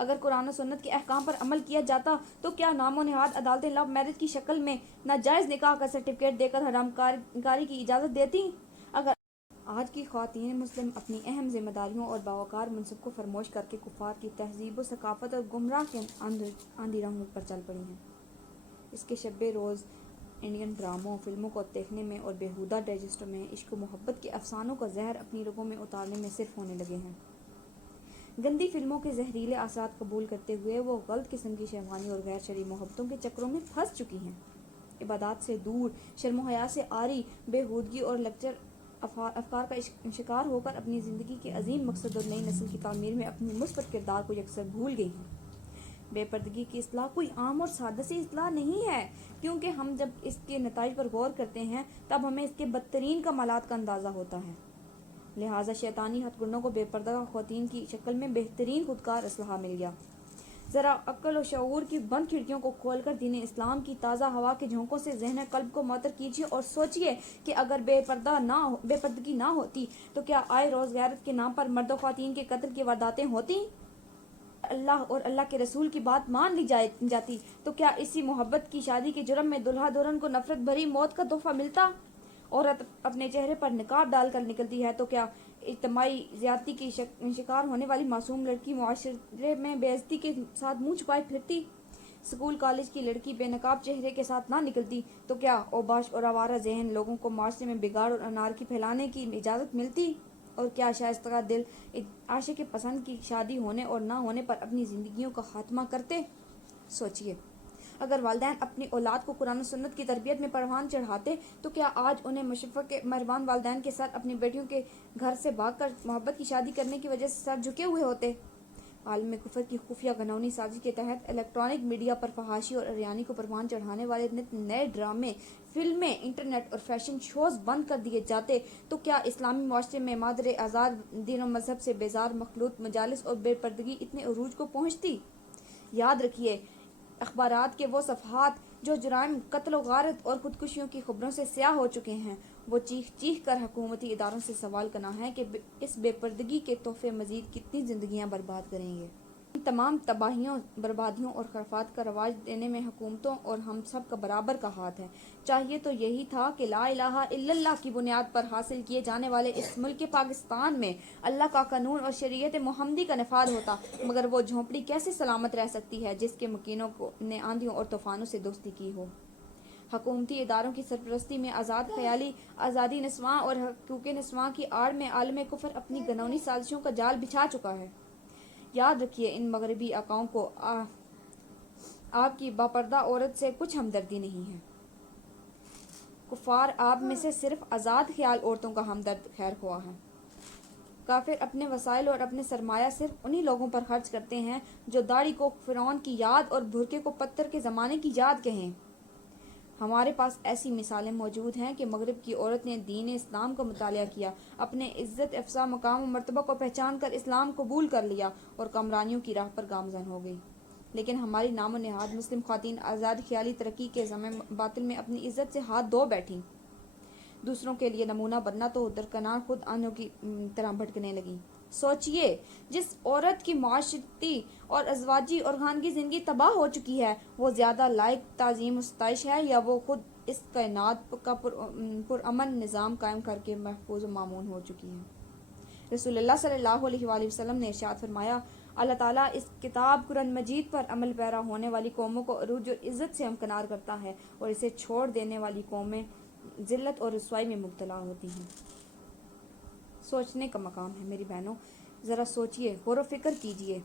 اگر قرآن و سنت کے احکام پر عمل کیا جاتا تو کیا نام و نہاد عدالتیں لو میرج کی شکل میں ناجائز نکاح کا سرٹیفکیٹ دے کر حرام کاری کی اجازت دیتی؟ اگر آج کی خواتین مسلم اپنی اہم ذمہ داریوں اور باوقار منصب کو فراموش کر کے کفار کی تہذیب و ثقافت اور گمراہ کے آندھی راہوں پر چل پڑی ہیں، اس کے شب روز انڈین ڈراموں فلموں کو دیکھنے میں اور بیہودہ ڈائجسٹوں میں عشق و محبت کے افسانوں کا زہر اپنی رگوں میں اتارنے میں صرف ہونے لگے ہیں۔ گندی فلموں کے زہریلے اثرات قبول کرتے ہوئے وہ غلط قسم کی شہوانی اور غیر شرعی محبتوں کے چکروں میں پھنس چکی ہیں۔ عبادات سے دور، شرم و حیا سے عاری، بیہودگی اور لچر افکار کا شکار ہو کر اپنی زندگی کے عظیم مقصد اور نئی نسل کی تعمیر میں اپنی مثبت کردار کو یکسر بھول گئی ہیں۔ بے پردگی کی اصلاح کوئی عام اور سادہ سی اصلاح نہیں ہے، کیونکہ ہم جب اس کے نتائج پر غور کرتے ہیں تب ہمیں اس کے بدترین کمالات کا اندازہ ہوتا ہے۔ لہٰذا شیطانی ہتھ کنڈوں کو بے پردہ خواتین کی شکل میں بہترین خودکار اسلحہ مل گیا۔ ذرا عقل و شعور کی بند کھڑکیوں کو کھول کر دین اسلام کی تازہ ہوا کے جھونکوں سے ذہن قلب کو معطر کیجیے اور سوچیے کہ اگر بے پردگی نہ ہوتی تو کیا آئے روز غیرت کے نام پر مرد و خواتین کے قتل کی وارداتیں ہوتی؟ اللہ اور اللہ کے رسول کی بات مان لی جاتی تو کیا اسی محبت کی شادی کے جرم میں دلہا دلہن کو نفرت بھری موت کا تحفہ ملتا؟ عورت اپنے چہرے پر نقاب ڈال کر نکلتی ہے تو کیا اجتماعی زیادتی کی شکار ہونے والی معصوم لڑکی معاشرے میں بے عزتی کے ساتھ منہ چھپائے پھرتی؟ اسکول کالج کی لڑکی بے نقاب چہرے کے ساتھ نہ نکلتی تو کیا اوباش اور آوارہ ذہن لوگوں کو معاشرے میں بگاڑ اور انارکی پھیلانے کی اجازت ملتی؟ اور کیا شائستہ دل عاشق پسند کی شادی ہونے اور نہ ہونے پر اپنی زندگیوں کا خاتمہ کرتے؟ سوچیے، اگر والدین اپنی اولاد کو قرآن و سنت کی تربیت میں پروان چڑھاتے تو کیا آج انہیں مشفق مہربان والدین کے ساتھ اپنی بیٹیوں کے گھر سے بھاگ کر محبت کی شادی کرنے کی وجہ سے سر جھکے ہوئے ہوتے؟ عالم کفر کی خفیہ گھنونی سازی کے تحت الیکٹرانک میڈیا پر فحاشی اور اریانی کو پروان چڑھانے والے نت نئے ڈرامے، فلمیں، انٹرنیٹ اور فیشن شوز بند کر دیے جاتے تو کیا اسلامی معاشرے میں مادر آزاد دین و مذہب سے بیزار مخلوط مجالس اور بے پردگی اتنے عروج کو پہنچتی؟ یاد رکھیے، اخبارات کے وہ صفحات جو جرائم، قتل و غارت اور خودکشیوں کی خبروں سے سیاہ ہو چکے ہیں، وہ چیخ چیخ کر حکومتی اداروں سے سوال کرنا ہے کہ اس بے پردگی کے تحفے مزید کتنی زندگیاں برباد کریں گے۔ ان تمام تباہیوں، بربادیوں اور خرافات کا رواج دینے میں حکومتوں اور ہم سب کا برابر کا ہاتھ ہے۔ چاہیے تو یہی تھا کہ لا الہ الا اللہ کی بنیاد پر حاصل کیے جانے والے اس ملک پاکستان میں اللہ کا قانون اور شریعت محمدی کا نفاذ ہوتا، مگر وہ جھونپڑی کیسے سلامت رہ سکتی ہے جس کے مکینوں نے آندھیوں اور طوفانوں سے دوستی کی ہو؟ حکومتی اداروں کی سرپرستی میں آزاد خیالی، آزادی نسواں اور حقوق نسواں کی آڑ میں عالم کفر اپنی گھنونی سازشوں کا جال بچھا چکا ہے۔ یاد رکھیے، ان مغربی آقاؤں کو آپ کی باپردہ عورت سے کچھ ہمدردی نہیں ہے۔ کفار آپ میں سے صرف آزاد خیال عورتوں کا ہمدرد خیر خواہ ہے۔ کافر اپنے وسائل اور اپنے سرمایہ صرف انہی لوگوں پر خرچ کرتے ہیں جو داڑھی کو فرعون کی یاد اور برقعے کو پتھر کے زمانے کی یاد کہیں۔ ہمارے پاس ایسی مثالیں موجود ہیں کہ مغرب کی عورت نے دین اسلام کا مطالعہ کیا، اپنے عزت افزا مقام و مرتبہ کو پہچان کر اسلام قبول کر لیا اور کامرانیوں کی راہ پر گامزن ہو گئی، لیکن ہماری نام و نہاد مسلم خواتین آزاد خیالی ترقی کے زمے باطل میں اپنی عزت سے ہاتھ دھو بیٹھیں۔ دوسروں کے لیے نمونہ بننا تو درکنار خود آنوں کی طرح بھٹکنے لگیں۔ سوچئے، جس عورت کی معاشرتی اور ازواجی اور خانگی زندگی تباہ ہو چکی ہے، وہ زیادہ لائق تعظیم و ستائش ہے یا وہ خود اس کائنات کا پرامن نظام قائم کر کے محفوظ و مامون ہو چکی ہے؟ رسول اللہ صلی اللہ علیہ وآلہ وسلم نے ارشاد فرمایا، اللہ تعالیٰ اس کتاب قرآن مجید پر عمل پیرا ہونے والی قوموں کو عروج اور عزت سے ہمکنار کرتا ہے اور اسے چھوڑ دینے والی قومیں ذلت اور رسوائی میں مبتلا ہوتی ہیں۔ سوچنے کا مقام ہے میری بہنوں، ذرا سوچئے، غور و فکر کیجئے۔